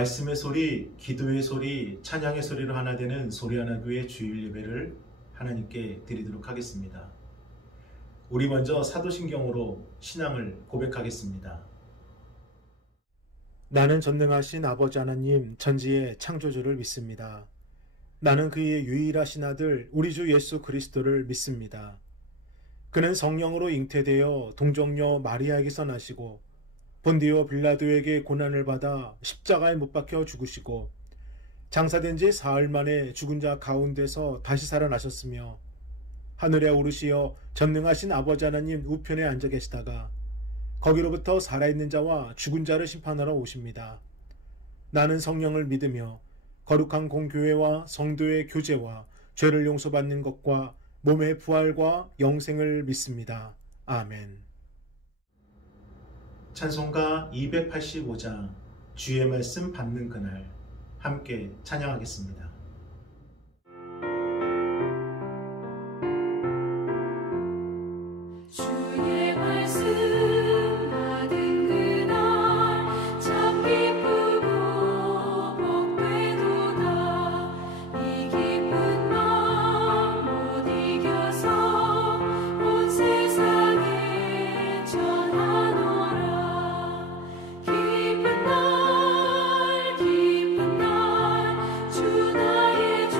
말씀의 소리, 기도의 소리, 찬양의 소리로 하나 되는 소리하나교회 주일 예배를 하나님께 드리도록 하겠습니다. 우리 먼저 사도신경으로 신앙을 고백하겠습니다. 나는 전능하신 아버지 하나님 전지의 창조주를 믿습니다. 나는 그의 유일하신 아들 우리 주 예수 그리스도를 믿습니다. 그는 성령으로 잉태되어 동정녀 마리아에게서 나시고 본디오 빌라도에게 고난을 받아 십자가에 못 박혀 죽으시고 장사된 지 사흘 만에 죽은 자 가운데서 다시 살아나셨으며 하늘에 오르시어 전능하신 아버지 하나님 우편에 앉아 계시다가 거기로부터 살아있는 자와 죽은 자를 심판하러 오십니다. 나는 성령을 믿으며 거룩한 공교회와 성도의 교제와 죄를 용서받는 것과 몸의 부활과 영생을 믿습니다. 아멘. 찬송가 285장 주의 말씀 받는 그날 함께 찬양하겠습니다. 주의 말씀 받은 그날 참 기쁘고 복되도다. 이 기쁜 마음 못 이겨서 온 세상에 전하노라. 기쁜 날 주 나의 죄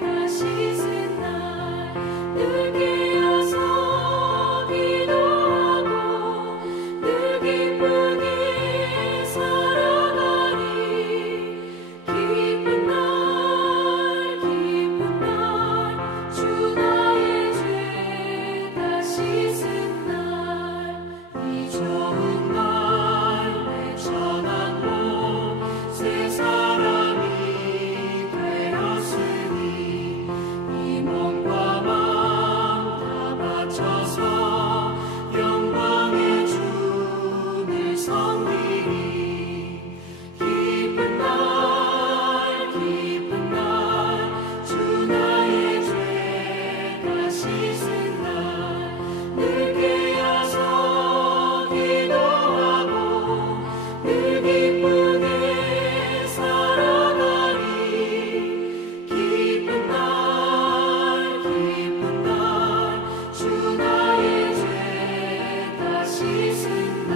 다 씻은 날 늘 깨어서 기도하고 늘 기쁘게 살아가리. 기쁜 날 주 나의 죄 다 씻은 날 이 좋은 날 내 천한 몸 새 사람이 되었으니 이 몸과 마음 다 바쳐서 영광의 주를 섬기리. 기쁜 날 주 나의 죄 다 씻은 날 늘 깨어서 기도하고 늘 기쁘게 살아가리. 기쁜 날 주 나의 죄 다 씻은 날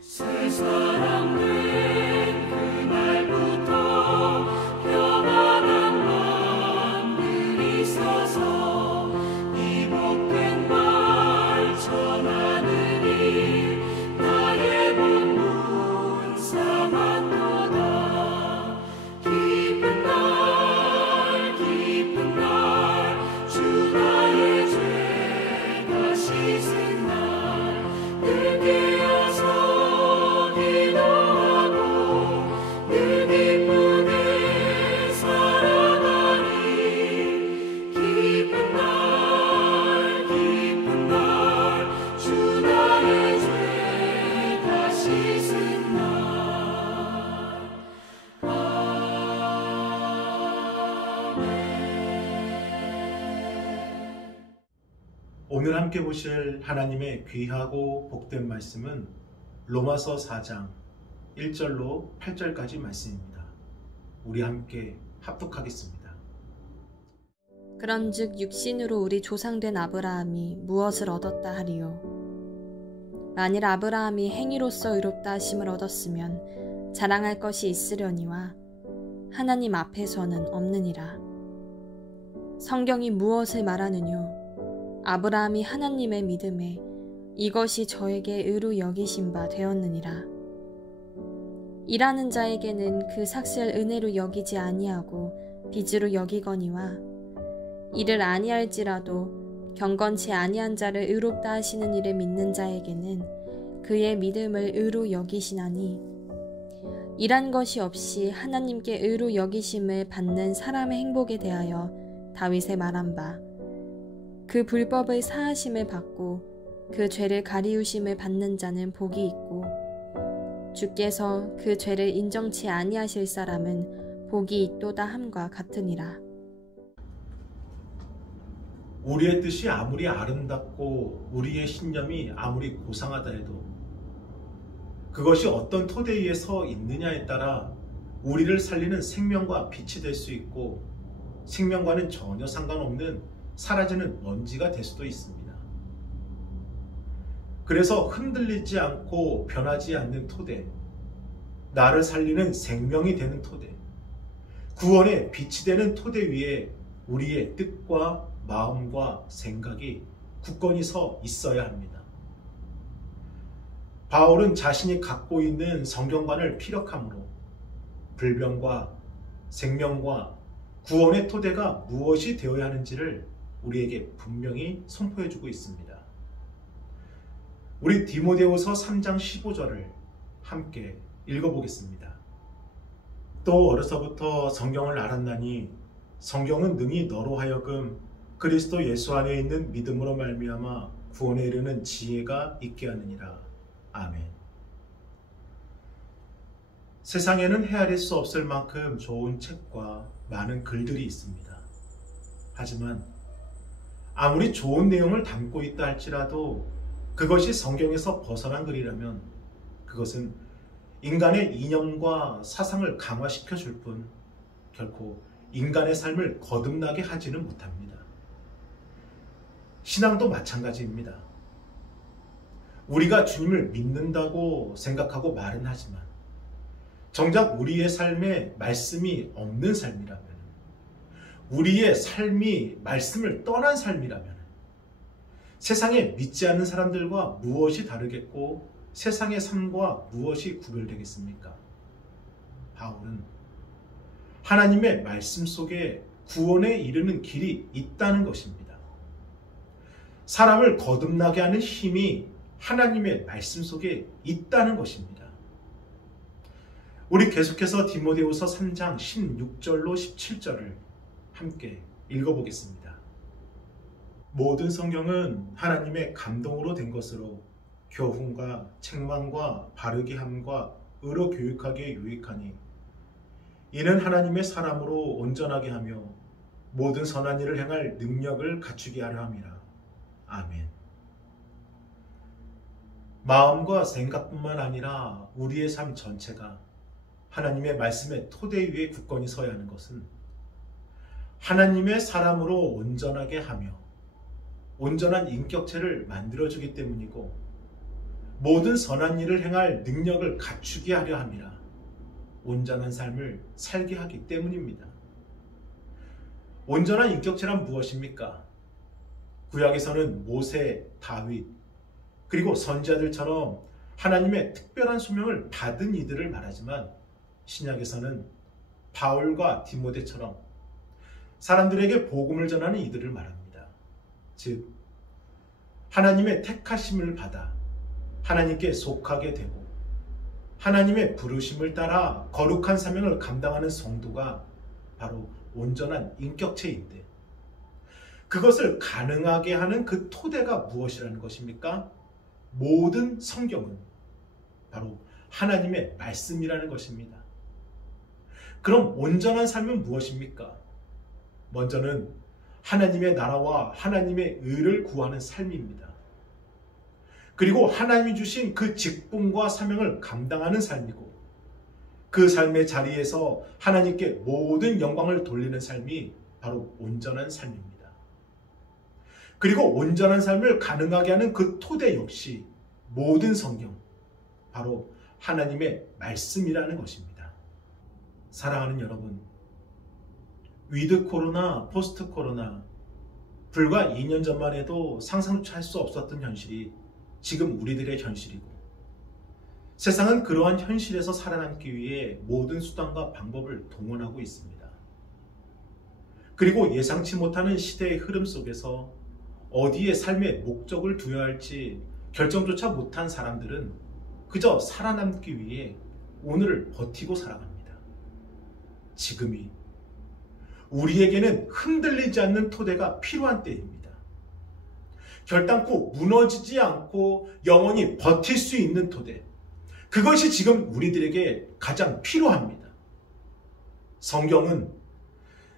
새 사람 된 그날부터 평안한 마음들이 있어서 이 복된 말 전하느니 나의 본문 삼았도다. 기쁜 날 주 나의 죄 다 씻은 날 늘 깨어서 기도하고 늘 기쁘게 살아가리. 기쁜 날 주 나의 죄 다 씻은 날 오늘 함께 보실 하나님의 귀하고 복된 말씀은 로마서 4장 1절로 8절까지 말씀입니다. 우리 함께 합독하겠습니다. 그런즉 육신으로 우리 조상된 아브라함이 무엇을 얻었다 하리요. 만일 아브라함이 행위로서 의롭다 하심을 얻었으면 자랑할 것이 있으려니와 하나님 앞에서는 없느니라. 성경이 무엇을 말하느뇨? 아브라함이 하나님의 믿음에 이것이 저에게 의로 여기신 바 되었느니라. 일하는 자에게는 그 삭슬 은혜로 여기지 아니하고 빚으로 여기거니와 이를 아니할지라도 경건치 아니한 자를 의롭다 하시는 일을 믿는 자에게는 그의 믿음을 의로 여기시나니 일한 것이 없이 하나님께 의로 여기심을 받는 사람의 행복에 대하여 다윗의 말한 바 그 불법의 사하심을 받고 그 죄를 가리우심을 받는 자는 복이 있고 주께서 그 죄를 인정치 아니하실 사람은 복이 있도다 함과 같으니라. 우리의 뜻이 아무리 아름답고 우리의 신념이 아무리 고상하다 해도 그것이 어떤 토대 위에 서 있느냐에 따라 우리를 살리는 생명과 빛이 될 수 있고 생명과는 전혀 상관없는 사라지는 먼지가 될 수도 있습니다. 그래서 흔들리지 않고 변하지 않는 토대, 나를 살리는 생명이 되는 토대, 구원의 빛이 되는 토대 위에 우리의 뜻과 마음과 생각이 굳건히 서 있어야 합니다. 바울은 자신이 갖고 있는 성경관을 피력함으로 불변과 생명과 구원의 토대가 무엇이 되어야 하는지를 우리에게 분명히 선포해주고 있습니다. 우리 디모데후서 3장 15절을 함께 읽어보겠습니다. 또 어려서부터 성경을 알았나니 성경은 능히 너로 하여금 그리스도 예수 안에 있는 믿음으로 말미암아 구원에 이르는 지혜가 있게 하느니라. 아멘. 세상에는 헤아릴 수 없을 만큼 좋은 책과 많은 글들이 있습니다. 하지만 아무리 좋은 내용을 담고 있다 할지라도 그것이 성경에서 벗어난 글이라면 그것은 인간의 이념과 사상을 강화시켜 줄 뿐 결코 인간의 삶을 거듭나게 하지는 못합니다. 신앙도 마찬가지입니다. 우리가 주님을 믿는다고 생각하고 말은 하지만 정작 우리의 삶에 말씀이 없는 삶이라면, 우리의 삶이 말씀을 떠난 삶이라면 세상에 믿지 않는 사람들과 무엇이 다르겠고 세상의 삶과 무엇이 구별되겠습니까? 바울은 하나님의 말씀 속에 구원에 이르는 길이 있다는 것입니다. 사람을 거듭나게 하는 힘이 하나님의 말씀 속에 있다는 것입니다. 우리 계속해서 디모데후서 3장 16절로 17절을 함께 읽어보겠습니다. 모든 성경은 하나님의 감동으로 된 것으로 교훈과 책망과 바르게 함과 의로 교육하기에 유익하니 이는 하나님의 사람으로 온전하게 하며 모든 선한 일을 행할 능력을 갖추게 하려 함이라. 아멘. 마음과 생각뿐만 아니라 우리의 삶 전체가 하나님의 말씀의 토대 위에 굳건히 서야 하는 것은 하나님의 사람으로 온전하게 하며 온전한 인격체를 만들어주기 때문이고 모든 선한 일을 행할 능력을 갖추게 하려 함이라. 온전한 삶을 살게 하기 때문입니다. 온전한 인격체란 무엇입니까? 구약에서는 모세, 다윗, 그리고 선지자들처럼 하나님의 특별한 소명을 받은 이들을 말하지만 신약에서는 바울과 디모데처럼 사람들에게 복음을 전하는 이들을 말합니다. 즉 하나님의 택하심을 받아 하나님께 속하게 되고 하나님의 부르심을 따라 거룩한 사명을 감당하는 성도가 바로 온전한 인격체인데 그것을 가능하게 하는 그 토대가 무엇이라는 것입니까? 모든 성경은 바로 하나님의 말씀이라는 것입니다. 그럼 온전한 삶은 무엇입니까? 먼저는 하나님의 나라와 하나님의 의를 구하는 삶입니다. 그리고 하나님이 주신 그 직분과 사명을 감당하는 삶이고 그 삶의 자리에서 하나님께 모든 영광을 돌리는 삶이 바로 온전한 삶입니다. 그리고 온전한 삶을 가능하게 하는 그 토대 역시 모든 성경, 바로 하나님의 말씀이라는 것입니다. 사랑하는 여러분, 위드 코로나, 포스트 코로나, 불과 2년 전만 해도 상상조차 할 수 없었던 현실이 지금 우리들의 현실이고 세상은 그러한 현실에서 살아남기 위해 모든 수단과 방법을 동원하고 있습니다. 그리고 예상치 못하는 시대의 흐름 속에서 어디에 삶의 목적을 두어야 할지 결정조차 못한 사람들은 그저 살아남기 위해 오늘을 버티고 살아갑니다. 지금이 우리에게는 흔들리지 않는 토대가 필요한 때입니다. 결단코 무너지지 않고 영원히 버틸 수 있는 토대. 그것이 지금 우리들에게 가장 필요합니다. 성경은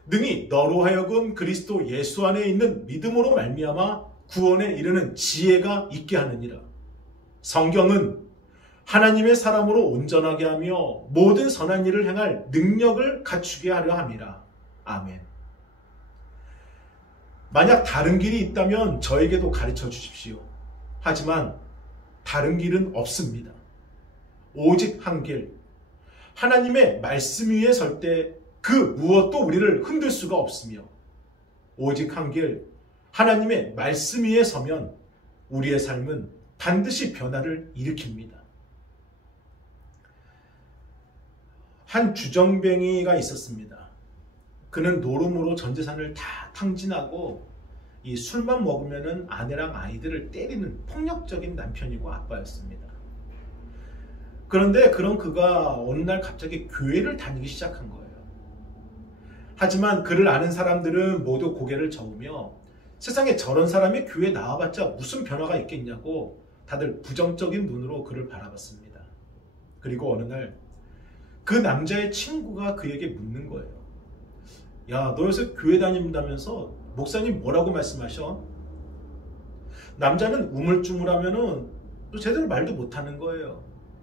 능히 너로 하여금 그리스도 예수 안에 있는 믿음으로 말미암아 구원에 이르는 지혜가 있게 하느니라. 성경은 하나님의 사람으로 온전하게 하며 모든 선한 일을 행할 능력을 갖추게 하려 함이라. 아멘. 만약 다른 길이 있다면 저에게도 가르쳐 주십시오. 하지만 다른 길은 없습니다. 오직 한 길, 하나님의 말씀 위에 설 때 그 무엇도 우리를 흔들 수가 없으며, 오직 한 길, 하나님의 말씀 위에 서면 우리의 삶은 반드시 변화를 일으킵니다. 한 주정뱅이가 있었습니다. 그는 노름으로 전 재산을 다 탕진하고 이 술만 먹으면은 아내랑 아이들을 때리는 폭력적인 남편이고 아빠였습니다. 그런데 그런 그가 어느 날 갑자기 교회를 다니기 시작한 거예요. 하지만 그를 아는 사람들은 모두 고개를 저으며 세상에 저런 사람이 교회에 나와봤자 무슨 변화가 있겠냐고 다들 부정적인 눈으로 그를 바라봤습니다. 그리고 어느 날 그 남자의 친구가 그에게 묻는 거예요. 야, 너 요새 교회 다닌다면서 목사님 뭐라고 말씀하셔? 남자는 우물쭈물하면은 또 제대로 말도 못하는 거예요.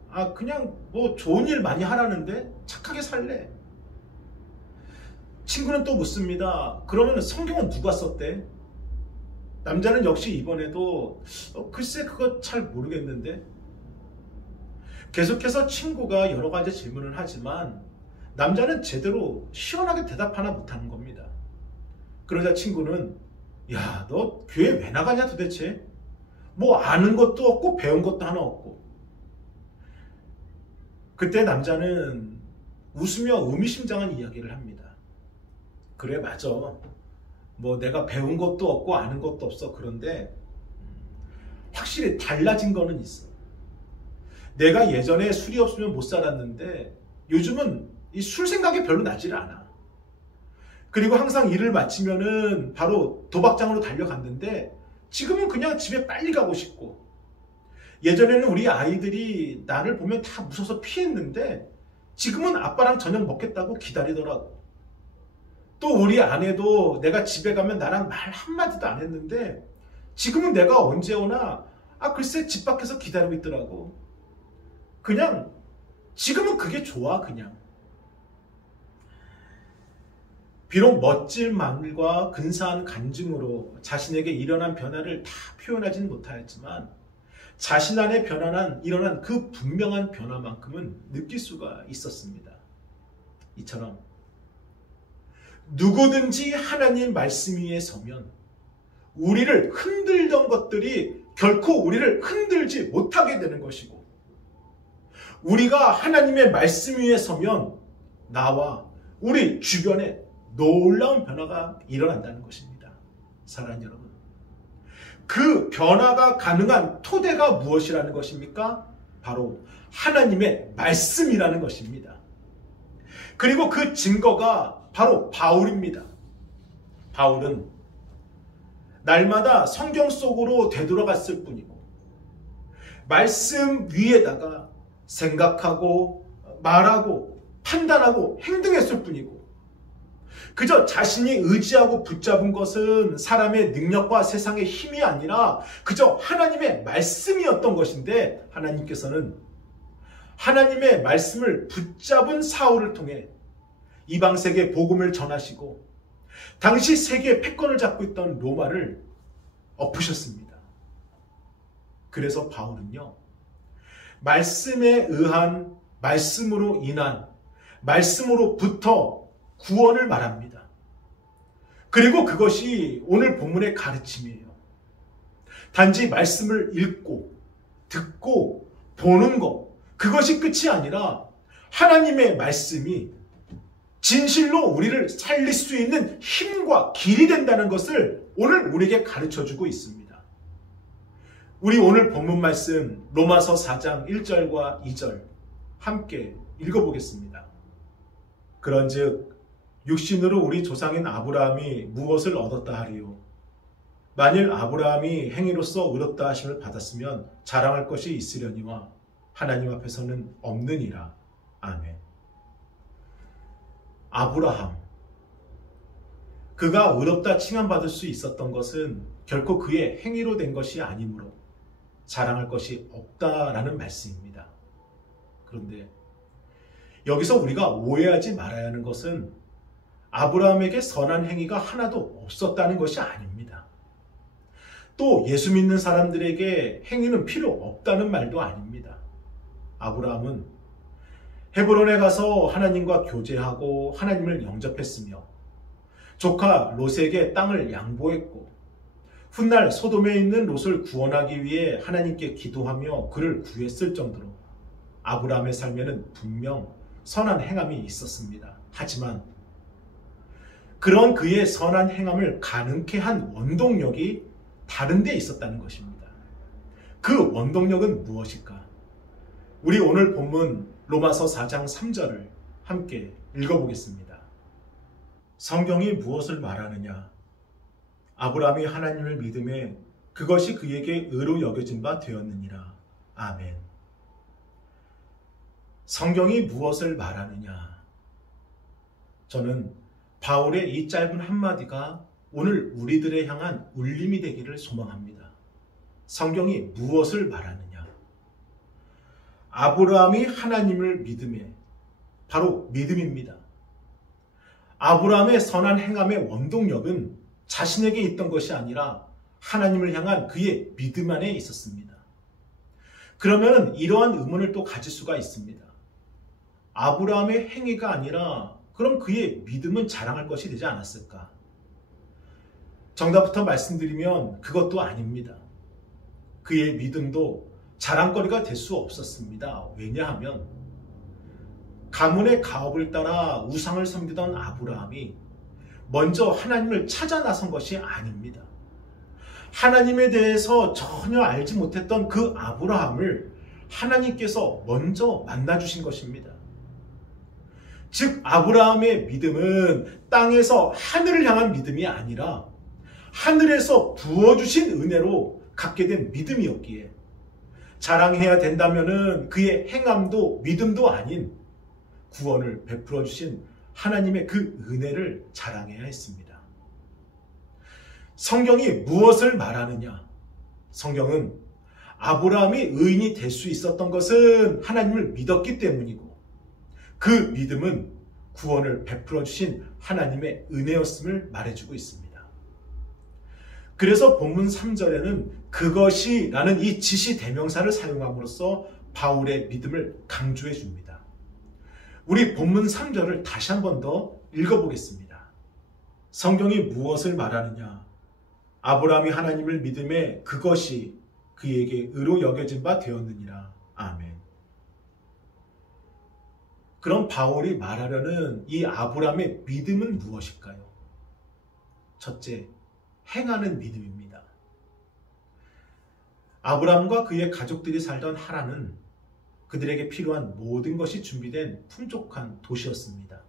아, 그냥 뭐 좋은 일 많이 하라는데 착하게 살래. 친구는 또 묻습니다. 그러면 성경은 누가 썼대? 남자는 역시 이번에도 글쎄 그거 잘 모르겠는데. 계속해서 친구가 여러 가지 질문을 하지만 남자는 제대로 시원하게 대답 하나 못하는 겁니다. 그러자 친구는 야, 너 교회 왜 나가냐 도대체? 뭐 아는 것도 없고 배운 것도 하나 없고. 그때 남자는 웃으며 의미심장한 이야기를 합니다. 그래, 맞아. 뭐 내가 배운 것도 없고 아는 것도 없어. 그런데 확실히 달라진 거는 있어. 내가 예전에 술이 없으면 못 살았는데 요즘은 이 술 생각이 별로 나질 않아. 그리고 항상 일을 마치면은 바로 도박장으로 달려갔는데 지금은 그냥 집에 빨리 가고 싶고, 예전에는 우리 아이들이 나를 보면 다 무서워서 피했는데 지금은 아빠랑 저녁 먹겠다고 기다리더라고. 또 우리 아내도 내가 집에 가면 나랑 말 한마디도 안 했는데 지금은 내가 언제 오나 글쎄 집 밖에서 기다리고 있더라고. 그냥 지금은 그게 좋아. 그냥 비록 멋진 말과 근사한 간증으로 자신에게 일어난 변화를 다 표현하지는 못하였지만 자신 안에 일어난 그 분명한 변화만큼은 느낄 수가 있었습니다. 이처럼 누구든지 하나님 말씀 위에 서면 우리를 흔들던 것들이 결코 우리를 흔들지 못하게 되는 것이고, 우리가 하나님의 말씀 위에 서면 나와 우리 주변에 놀라운 변화가 일어난다는 것입니다. 사랑하는 여러분, 그 변화가 가능한 토대가 무엇이라는 것입니까? 바로 하나님의 말씀이라는 것입니다. 그리고 그 증거가 바로 바울입니다. 바울은 날마다 성경 속으로 되돌아갔을 뿐이고 말씀 위에다가 생각하고 말하고 판단하고 행동했을 뿐이고, 그저 자신이 의지하고 붙잡은 것은 사람의 능력과 세상의 힘이 아니라 그저 하나님의 말씀이었던 것인데, 하나님께서는 하나님의 말씀을 붙잡은 사울을 통해 이방세계 복음을 전하시고 당시 세계의 패권을 잡고 있던 로마를 엎으셨습니다. 그래서 바울은요, 말씀에 의한, 말씀으로 인한, 말씀으로부터 구원을 말합니다. 그리고 그것이 오늘 본문의 가르침이에요. 단지 말씀을 읽고 듣고 보는 것, 그것이 끝이 아니라 하나님의 말씀이 진실로 우리를 살릴 수 있는 힘과 길이 된다는 것을 오늘 우리에게 가르쳐주고 있습니다. 우리 오늘 본문 말씀 로마서 4장 1절과 2절 함께 읽어보겠습니다. 그런즉 육신으로 우리 조상인 아브라함이 무엇을 얻었다 하리요? 만일 아브라함이 행위로서 의롭다 하심을 받았으면 자랑할 것이 있으려니와 하나님 앞에서는 없느니라. 아멘. 아브라함, 그가 의롭다 칭함받을 수 있었던 것은 결코 그의 행위로 된 것이 아니므로 자랑할 것이 없다라는 말씀입니다. 그런데 여기서 우리가 오해하지 말아야 하는 것은 아브라함에게 선한 행위가 하나도 없었다는 것이 아닙니다. 또 예수 믿는 사람들에게 행위는 필요 없다는 말도 아닙니다. 아브라함은 헤브론에 가서 하나님과 교제하고 하나님을 영접했으며 조카 롯에게 땅을 양보했고 훗날 소돔에 있는 롯을 구원하기 위해 하나님께 기도하며 그를 구했을 정도로 아브라함의 삶에는 분명 선한 행함이 있었습니다. 하지만 그런 그의 선한 행함을 가능케 한 원동력이 다른 데 있었다는 것입니다. 그 원동력은 무엇일까? 우리 오늘 본문 로마서 4장 3절을 함께 읽어보겠습니다. 성경이 무엇을 말하느냐? 아브라함이 하나님을 믿음에 그것이 그에게 의로 여겨진 바 되었느니라. 아멘. 성경이 무엇을 말하느냐? 저는 바울의 이 짧은 한마디가 오늘 우리들에 향한 울림이 되기를 소망합니다. 성경이 무엇을 말하느냐? 아브라함이 하나님을 믿음에, 바로 믿음입니다. 아브라함의 선한 행함의 원동력은 자신에게 있던 것이 아니라 하나님을 향한 그의 믿음 안에 있었습니다. 그러면 이러한 의문을 또 가질 수가 있습니다. 아브라함의 행위가 아니라 그럼 그의 믿음은 자랑할 것이 되지 않았을까? 정답부터 말씀드리면 그것도 아닙니다. 그의 믿음도 자랑거리가 될 수 없었습니다. 왜냐하면 가문의 가업을 따라 우상을 섬기던 아브라함이 먼저 하나님을 찾아 나선 것이 아닙니다. 하나님에 대해서 전혀 알지 못했던 그 아브라함을 하나님께서 먼저 만나주신 것입니다. 즉 아브라함의 믿음은 땅에서 하늘을 향한 믿음이 아니라 하늘에서 부어주신 은혜로 갖게 된 믿음이었기에 자랑해야 된다면은 그의 행함도 믿음도 아닌 구원을 베풀어 주신 하나님의 그 은혜를 자랑해야 했습니다. 성경이 무엇을 말하느냐? 성경은 아브라함이 의인이 될 수 있었던 것은 하나님을 믿었기 때문이고 그 믿음은 구원을 베풀어 주신 하나님의 은혜였음을 말해주고 있습니다. 그래서 본문 3절에는 그것이 라는 이 지시 대명사를 사용함으로써 바울의 믿음을 강조해 줍니다. 우리 본문 3절을 다시 한 번 더 읽어보겠습니다. 성경이 무엇을 말하느냐? 아브라함이 하나님을 믿음에 그것이 그에게 의로 여겨진 바 되었느니라. 아멘. 그럼 바울이 말하려는 이 아브라함의 믿음은 무엇일까요? 첫째, 행하는 믿음입니다. 아브라함과 그의 가족들이 살던 하란은 그들에게 필요한 모든 것이 준비된 풍족한 도시였습니다.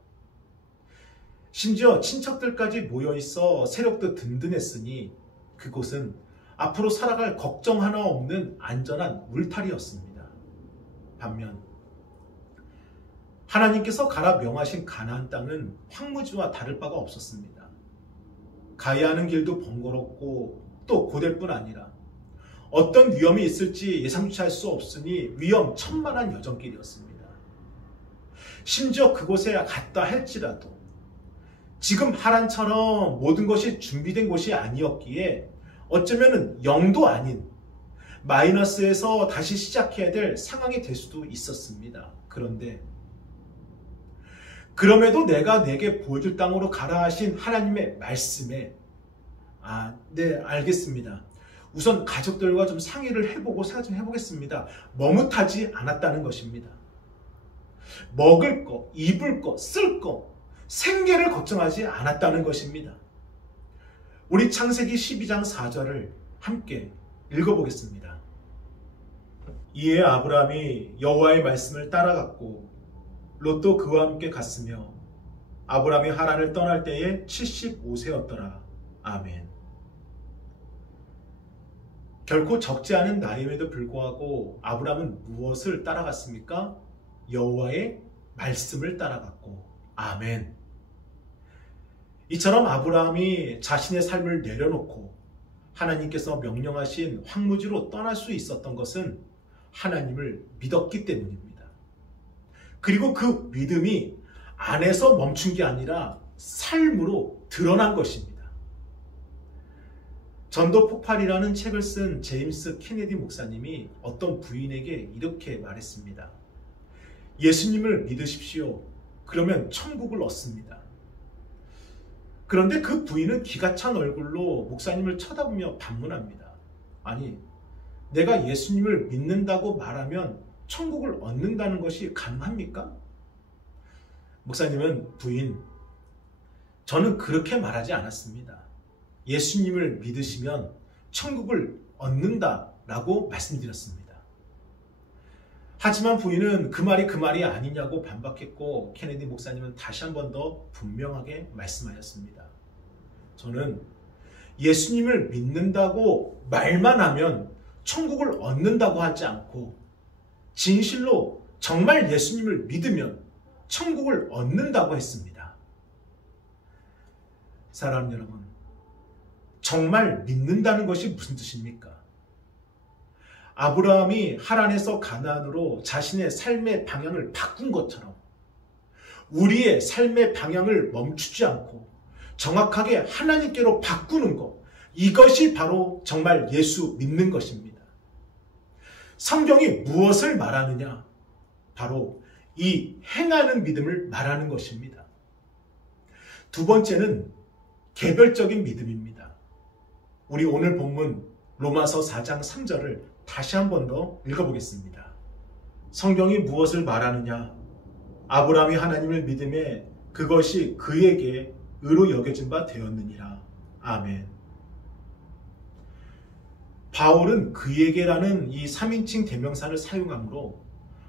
심지어 친척들까지 모여있어 세력도 든든했으니 그곳은 앞으로 살아갈 걱정 하나 없는 안전한 울타리였습니다. 반면 하나님께서 가라 명하신 가나안 땅은 황무지와 다를 바가 없었습니다. 가야 하는 길도 번거롭고 또 고될 뿐 아니라 어떤 위험이 있을지 예상치 할 수 없으니 위험천만한 여정길이었습니다. 심지어 그곳에 갔다 할지라도 지금 하란처럼 모든 것이 준비된 곳이 아니었기에 어쩌면 0도 아닌 마이너스에서 다시 시작해야 될 상황이 될 수도 있었습니다. 그럼에도 내가 내게 보여줄 땅으로 가라 하신 하나님의 말씀에 네, 알겠습니다. 우선 가족들과 좀 상의를 해보고 생각 좀 해보겠습니다. 머뭇하지 않았다는 것입니다. 먹을 거, 입을 거, 쓸 거, 생계를 걱정하지 않았다는 것입니다. 우리 창세기 12장 4절을 함께 읽어보겠습니다. 이에 아브라함이 여호와의 말씀을 따라갔고 롯도 그와 함께 갔으며 아브라함이 하란을 떠날 때에 75세였더라. 아멘. 결코 적지 않은 나이임에도 불구하고 아브라함은 무엇을 따라갔습니까? 여호와의 말씀을 따라갔고, 아멘. 이처럼 아브라함이 자신의 삶을 내려놓고 하나님께서 명령하신 황무지로 떠날 수 있었던 것은 하나님을 믿었기 때문입니다. 그리고 그 믿음이 안에서 멈춘 게 아니라 삶으로 드러난 것입니다. 전도 폭발이라는 책을 쓴 제임스 케네디 목사님이 어떤 부인에게 이렇게 말했습니다. 예수님을 믿으십시오. 그러면 천국을 얻습니다. 그런데 그 부인은 기가 찬 얼굴로 목사님을 쳐다보며 반문합니다. 아니, 내가 예수님을 믿는다고 말하면 천국을 얻는다는 것이 가능합니까? 목사님은 부인, 저는 그렇게 말하지 않았습니다. 예수님을 믿으시면 천국을 얻는다라고 말씀드렸습니다. 하지만 부인은 그 말이 아니냐고 반박했고, 케네디 목사님은 다시 한 번 더 분명하게 말씀하셨습니다. 저는 예수님을 믿는다고 말만 하면 천국을 얻는다고 하지 않고, 진실로 정말 예수님을 믿으면 천국을 얻는다고 했습니다. 사랑하는 여러분, 정말 믿는다는 것이 무슨 뜻입니까? 아브라함이 하란에서 가나안으로 자신의 삶의 방향을 바꾼 것처럼 우리의 삶의 방향을 멈추지 않고 정확하게 하나님께로 바꾸는 것, 이것이 바로 정말 예수 믿는 것입니다. 성경이 무엇을 말하느냐? 바로 이 행하는 믿음을 말하는 것입니다. 두 번째는 개별적인 믿음입니다. 우리 오늘 본문 로마서 4장 3절을 다시 한 번 더 읽어보겠습니다. 성경이 무엇을 말하느냐? 아브라함이 하나님을 믿음에 그것이 그에게 의로 여겨진 바 되었느니라. 아멘. 바울은 그에게라는 이 3인칭 대명사를 사용하므로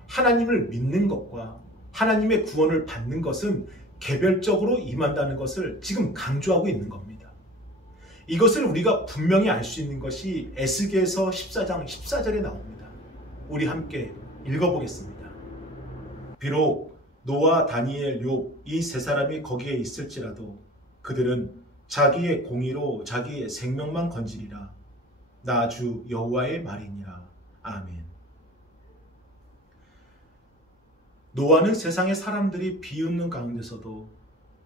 하나님을 믿는 것과 하나님의 구원을 받는 것은 개별적으로 임한다는 것을 지금 강조하고 있는 겁니다. 이것을 우리가 분명히 알 수 있는 것이 에스겔서 14장 14절에 나옵니다. 우리 함께 읽어보겠습니다. 비록 노아, 다니엘, 욥 이 세 사람이 거기에 있을지라도 그들은 자기의 공의로 자기의 생명만 건지리라. 나 주 여호와의 말이니라. 아멘. 노아는 세상의 사람들이 비웃는 가운데서도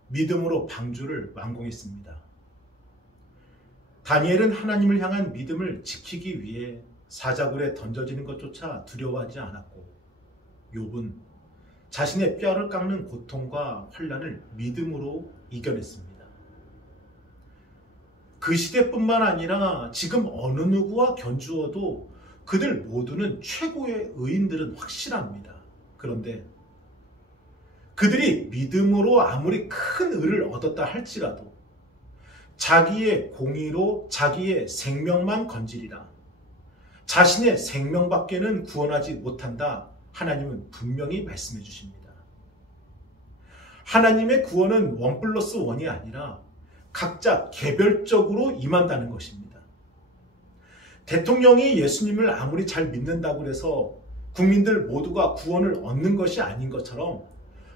믿음으로 방주를 완공했습니다. 다니엘은 하나님을 향한 믿음을 지키기 위해 사자굴에 던져지는 것조차 두려워하지 않았고, 욥은 자신의 뼈를 깎는 고통과 환난을 믿음으로 이겨냈습니다. 그 시대뿐만 아니라 지금 어느 누구와 견주어도 그들 모두는 최고의 의인들은 확실합니다. 그런데 그들이 믿음으로 아무리 큰 의를 얻었다 할지라도 자기의 공의로 자기의 생명만 건지리라. 자신의 생명밖에는 구원하지 못한다. 하나님은 분명히 말씀해 주십니다. 하나님의 구원은 1+1이 아니라 각자 개별적으로 임한다는 것입니다. 대통령이 예수님을 아무리 잘 믿는다고 해서 국민들 모두가 구원을 얻는 것이 아닌 것처럼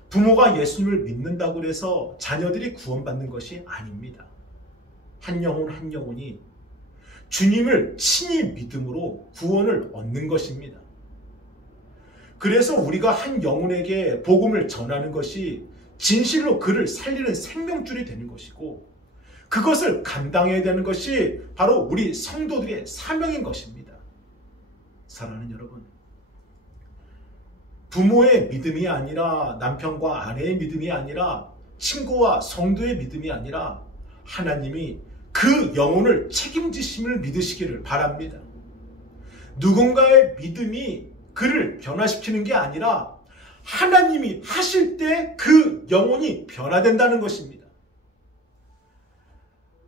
부모가 예수님을 믿는다고 해서 자녀들이 구원받는 것이 아닙니다. 한 영혼 한 영혼이 주님을 친히 믿음으로 구원을 얻는 것입니다. 그래서 우리가 한 영혼에게 복음을 전하는 것이 진실로 그를 살리는 생명줄이 되는 것이고, 그것을 감당해야 되는 것이 바로 우리 성도들의 사명인 것입니다. 사랑하는 여러분, 부모의 믿음이 아니라 남편과 아내의 믿음이 아니라 친구와 성도의 믿음이 아니라 하나님이 그 영혼을 책임지심을 믿으시기를 바랍니다. 누군가의 믿음이 그를 변화시키는 게 아니라 하나님이 하실 때 그 영혼이 변화된다는 것입니다.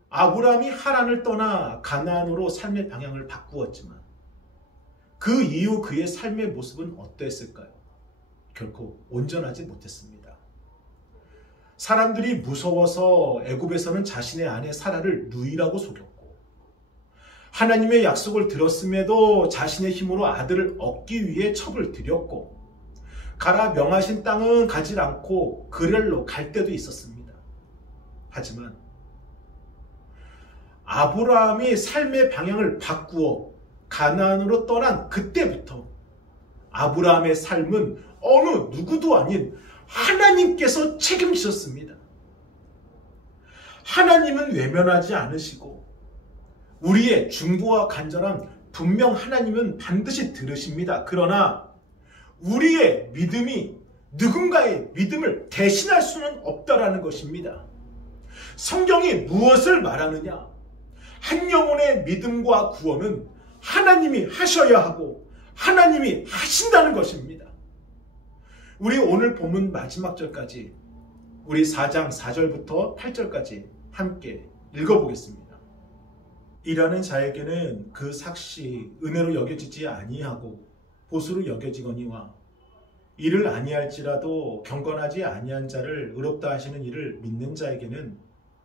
아브라함이 하란을 떠나 가나안으로 삶의 방향을 바꾸었지만 그 이후 그의 삶의 모습은 어땠을까요? 결코 온전하지 못했습니다. 사람들이 무서워서 애굽에서는 자신의 아내 사라를 누이라고 속였고, 하나님의 약속을 들었음에도 자신의 힘으로 아들을 얻기 위해 첩을 들였고 가라 명하신 땅은 가지 않고 그렐로 갈 때도 있었습니다. 하지만 아브라함이 삶의 방향을 바꾸어 가나안으로 떠난 그때부터 아브라함의 삶은 어느 누구도 아닌 하나님께서 책임지셨습니다. 하나님은 외면하지 않으시고 우리의 중보와 간절함 분명 하나님은 반드시 들으십니다. 그러나 우리의 믿음이 누군가의 믿음을 대신할 수는 없다라는 것입니다. 성경이 무엇을 말하느냐? 한 영혼의 믿음과 구원은 하나님이 하셔야 하고 하나님이 하신다는 것입니다. 우리 오늘 본문 마지막 절까지 우리 4장 4절부터 8절까지 함께 읽어보겠습니다. 일하는 자에게는 그 삭시 은혜로 여겨지지 아니하고 보수로 여겨지거니와 이를 아니할지라도 경건하지 아니한 자를 의롭다 하시는 이를 믿는 자에게는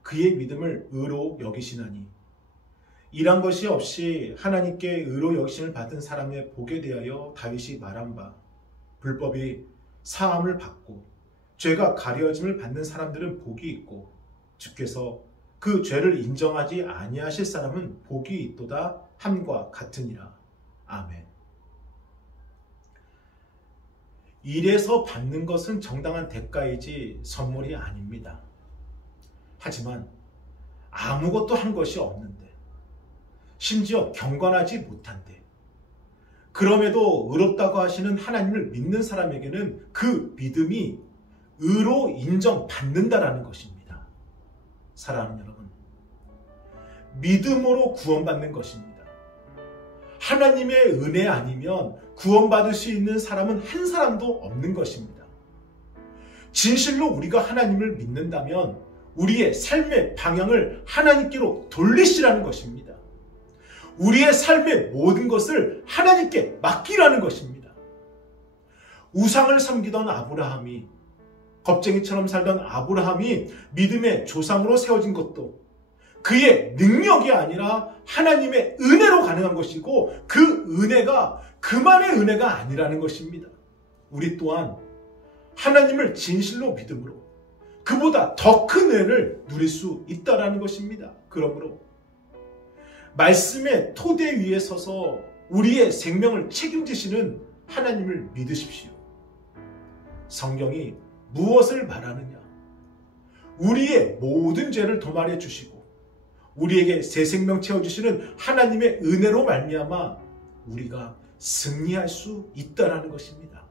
그의 믿음을 의로 여기시나니 일한 것이 없이 하나님께 의로 여기심을 받은 사람의 복에 대하여 다윗이 말한 바 불법이 사함을 받고 죄가 가려짐을 받는 사람들은 복이 있고 주께서 그 죄를 인정하지 아니하실 사람은 복이 있도다 함과 같으니라. 아멘. 일에서 받는 것은 정당한 대가이지 선물이 아닙니다. 하지만 아무것도 한 것이 없는데 심지어 경건하지 못한데 그럼에도 의롭다고 하시는 하나님을 믿는 사람에게는 그 믿음이 의로 인정받는다라는 것입니다. 사랑하는 여러분, 믿음으로 구원받는 것입니다. 하나님의 은혜 아니면 구원받을 수 있는 사람은 한 사람도 없는 것입니다. 진실로 우리가 하나님을 믿는다면 우리의 삶의 방향을 하나님께로 돌리시라는 것입니다. 우리의 삶의 모든 것을 하나님께 맡기라는 것입니다. 우상을 섬기던 아브라함이, 겁쟁이처럼 살던 아브라함이 믿음의 조상으로 세워진 것도 그의 능력이 아니라 하나님의 은혜로 가능한 것이고 그 은혜가 그만의 은혜가 아니라는 것입니다. 우리 또한 하나님을 진실로 믿음으로 그보다 더 큰 은혜를 누릴 수 있다는 것입니다. 그러므로 말씀의 토대 위에 서서 우리의 생명을 책임지시는 하나님을 믿으십시오. 성경이 무엇을 말하느냐? 우리의 모든 죄를 도말해 주시고 우리에게 새 생명 채워주시는 하나님의 은혜로 말미암아 우리가 승리할 수 있다는 것입니다.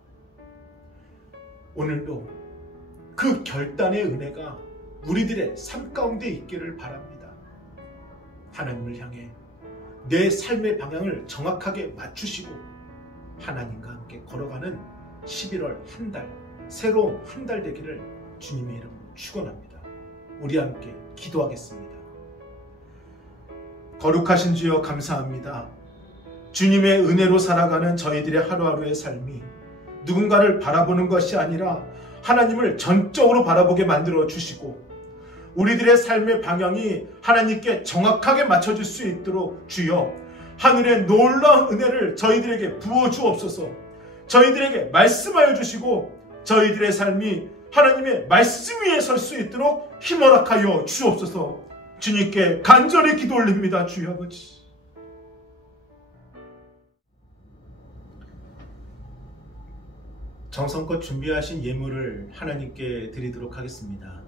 오늘도 그 결단의 은혜가 우리들의 삶 가운데 있기를 바랍니다. 하나님을 향해 내 삶의 방향을 정확하게 맞추시고 하나님과 함께 걸어가는 11월 한 달, 새로운 한 달 되기를 주님의 이름으로 축원합니다. 우리 함께 기도하겠습니다. 거룩하신 주여 감사합니다. 주님의 은혜로 살아가는 저희들의 하루하루의 삶이 누군가를 바라보는 것이 아니라 하나님을 전적으로 바라보게 만들어 주시고 우리들의 삶의 방향이 하나님께 정확하게 맞춰질 수 있도록 주여 하늘의 놀라운 은혜를 저희들에게 부어 주옵소서. 저희들에게 말씀하여 주시고 저희들의 삶이 하나님의 말씀 위에 설 수 있도록 힘 허락하여 주옵소서. 주님께 간절히 기도 올립니다. 주여 아버지. 정성껏 준비하신 예물을 하나님께 드리도록 하겠습니다.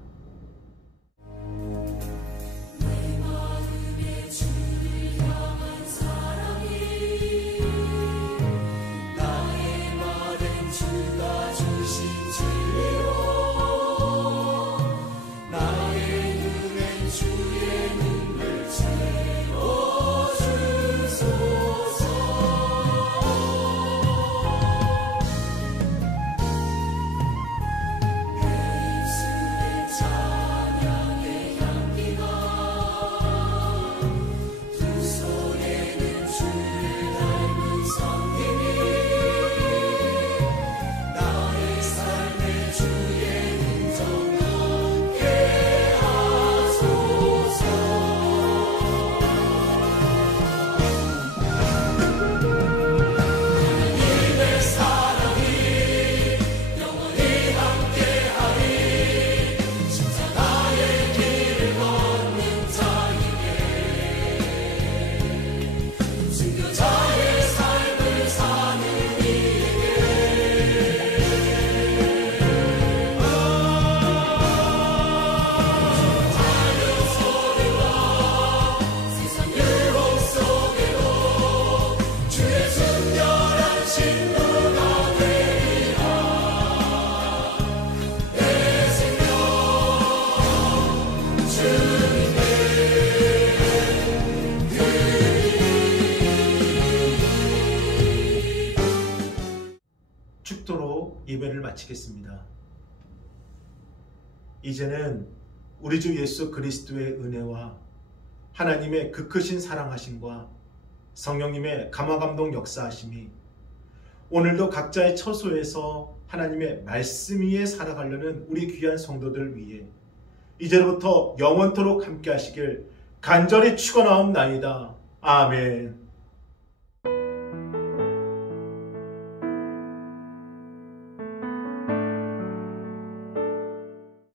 예배를 마치겠습니다. 이제는 우리 주 예수 그리스도의 은혜와 하나님의 그 크신 사랑하심과 성령님의 감화감동 역사하심이 오늘도 각자의 처소에서 하나님의 말씀 위에 살아가려는 우리 귀한 성도들 위해 이제부터 영원토록 함께 하시길 간절히 축원하옵나이다. 아멘.